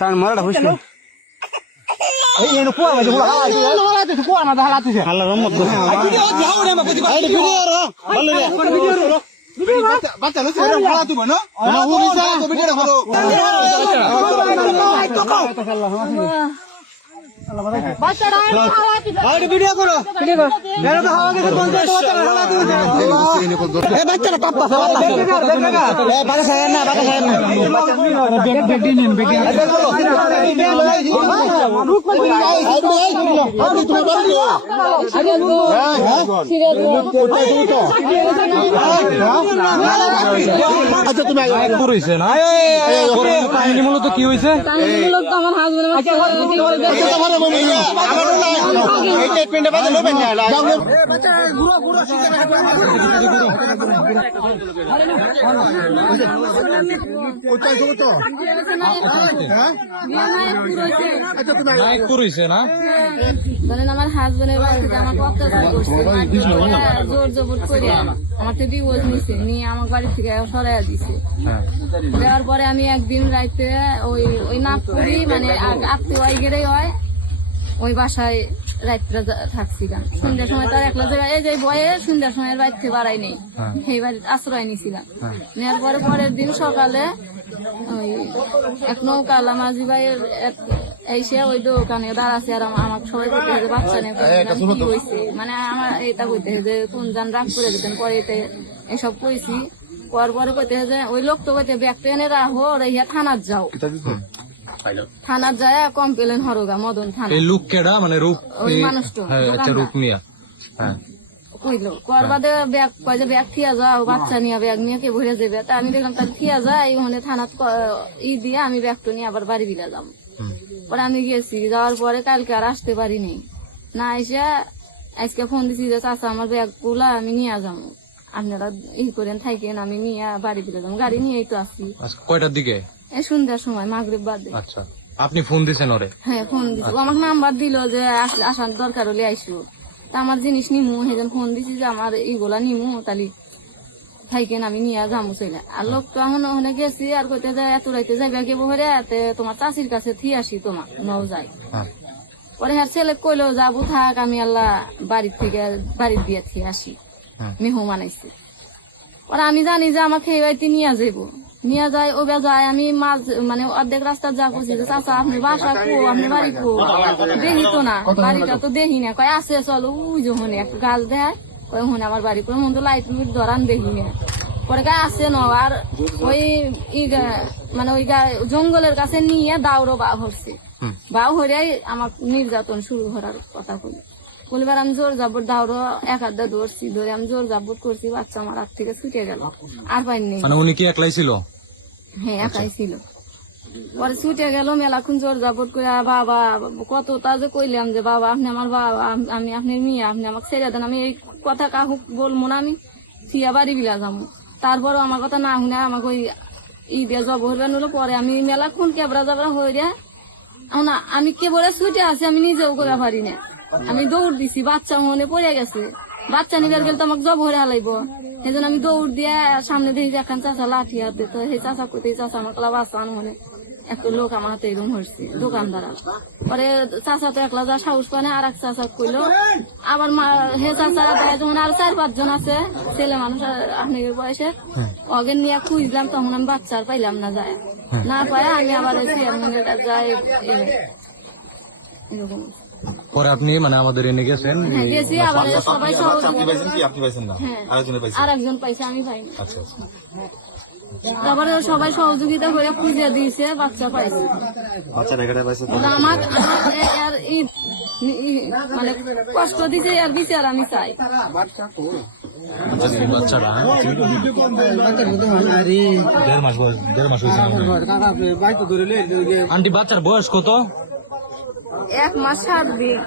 কারণ মারাটা বুঝলি আল্লাহ রহমত ভিডিও করো বাচ্চারা পাপ্পা আচ্ছা তুমি করেছে না কাহিনী মূলত কি হয়েছে আমার হাজবেন্ডের বাড়িতে আমাকে অত্যাচার করছে, জোর জবর করে আমার তো ডিভোর্স নিচ্ছে, নিয়ে আমার বাড়ি থেকে সরাইয়া দিছে। দেওয়ার পরে আমি একদিন রাইতে ওই নাগপুরি মানে আত্মীয় গেলেই হয় ওই বাসায় রাত্রে থাকছিলাম। সন্ধ্যার সময় তার একলা জায়গায় এই যে বয়ে সন্ধ্যার সময় বাড়ি থেকে বাড়াই নেই, সেই বাড়িতে আশ্রয় নিয়েছিলাম। নেওয়ার পরে পরের দিন সকালে ওই এক নৌকালা মাঝি ভাইয়ের এসে ওই দোকানে দাঁড়াচ্ছে আর আমাকে সবাই বলতে যে বাচ্চা নিয়ে কি হয়েছে, মানে আমার এটা কইতে যে কোন যান রাগ করে দিতেন। পরে এতে এসব কইছি, পরে কইতে যে ওই লোক তো কইতে ব্যাগটা এনে রাখো রেহিয়া থানার যাও, থানার যায় কমপ্লেন হরগা মদন থানা। এই লোক কেডা মানে রূপ ওই মানুষটা আচ্ছা রূপ মিয়া কইলো কর বাদে ব্যাগ কয় যে ব্যাগ থিয়া যাও, বাচ্চা নিয়ে ব্যাগ নিয়ে কে ভরে যাবে। তা আমি দেখলাম তার থিয়া যায় ওখানে থানাত দিয়ে আমি ব্যাগটা নিয়ে আবার বাড়ি বিলা যাবো। পরে আমি গেছি, যাওয়ার পরে কালকে আর আসতে পারিনি না, এসে আজকে ফোন দিছি যে চাচা আমার ব্যাগ গুলা আমি নিয়ে যাবো, আপনারা ই করেন থাকেন, আমি নিয়ে বাড়ি বিলা যাবো। গাড়ি নিয়েই তো আসি। কয়টার দিকে? এই সন্ধ্যার সময় মাগরিব বাদে। আচ্ছা আপনি ফোন দিছেন ওরে? হ্যাঁ ফোন দিছি, ও আমাকে নাম্বার দিল যে আসার দরকার হলে আইসো। তা আমার জিনিস নিমু, সেদিন ফোন দিছি যে আমার এইগুলা নিমু, তাহলে থাকেন আমি নিয়ে যাবো চলে। আর লোক তো এখন ওখানে গেছি আর কইতে যায় এত রাইতে যাবে কে বহরে তোমার চাষির কাছে থি আসি তোমার নও যাই। পরে হ্যাঁ ছেলে কইলো যাবো থাক, আমি আল্লাহ বাড়ির থেকে বাড়ির দিয়ে থি আসি, মেহমান আইছি। পরে আমি জানি যে আমাকে এই বাড়িতে নিয়ে যাবো, নিয়ে যায় ওবে যায়। আমি মাঝ মানে অর্ধেক রাস্তা যা করছি যে চাচা আপনি বাসা কো, আপনি বাড়ি কো, দেখি তো না বাড়িটা তো দেখি না। কয় আছে চলো ওই যখন একটা গাছ দেয় ওই হনে আমার বাড়ি করে মন তো লাইট লুট ধরান দেখি না। পরে গায়ে আসছে ন আর ওই মানে ওই জঙ্গলের কাছে নিয়ে দাউরো বা হচ্ছে, বা হরিয়াই আমার নির্যাতন শুরু করার কথা বলি। বলিবার আমি জোর জাবর দাউরো এক হাত ধরছি, ধরে আমি জোর জাবর করছি, বাচ্চা আমার হাত থেকে ছুটে গেল আর পাইনি। মানে উনি কি একলাই ছিল? হ্যাঁ একাই ছিল। পরে ছুটে গেল মেলাক্ষণ জোর জাবর করে, বাবা কত তা যে কইলাম যে বাবা আপনি আমার বাবা, আমি আপনার মেয়ে, আপনি আমাকে ছেড়ে দেন, আমি এই কথা কাহু বলবো না, আমি থিয়া বাড়ি বিলা যাবো। তারপরও আমার কথা না শুনে আমাকে ওই দিয়ে জবর বেন। পরে আমি মেলাক্ষণ কেবড়া জাবরা হয়ে যায় না, আমি কেবলে ছুটে আছি, আমি নিজেও করে পারি না। আমি দৌড় দিছি, বাচ্চা মনে পড়ে গেছে, বাচ্চা নিবার গেলে তো আমাকে জব হরে হালাইব। সেই জন্য আমি দৌড় দিয়ে সামনে দেখি এখন চাচা লাঠি হাতে, তো সেই চাচা কইতে চাচা আমার কলা বাচ্চা মনে একটা লোক আমার হাতে এরকম হচ্ছে দোকানদার। পরে চাচা তো একলা যা সাহস পায় না, আর এক চাচা কইলো আবার হে চাচারা যখন আর 4-5 জন আছে ছেলে মানুষ আপনার বয়সে, অগেন নিয়ে খুঁজলাম, তখন আমি বাচ্চা আর পাইলাম না, যায় না পায় আমি আবার চেয়ারম্যানের কাছে যাই এরকম। পরে আপনি মানে আমাদের এনে গেছেন? আরেকজন পাইছে, আমি পাইনি। তারপরে সবাই সহযোগিতা করে খুঁজে দিয়েছে, বাচ্চা পাইছে। আমার মানে কষ্ট দিছে আর বিচার আমি চাই। বাচ্চাটা 1.5 মাস হয়েছে। আন্টি বাচ্চার বয়স কত? 1 মাস 7 দিন।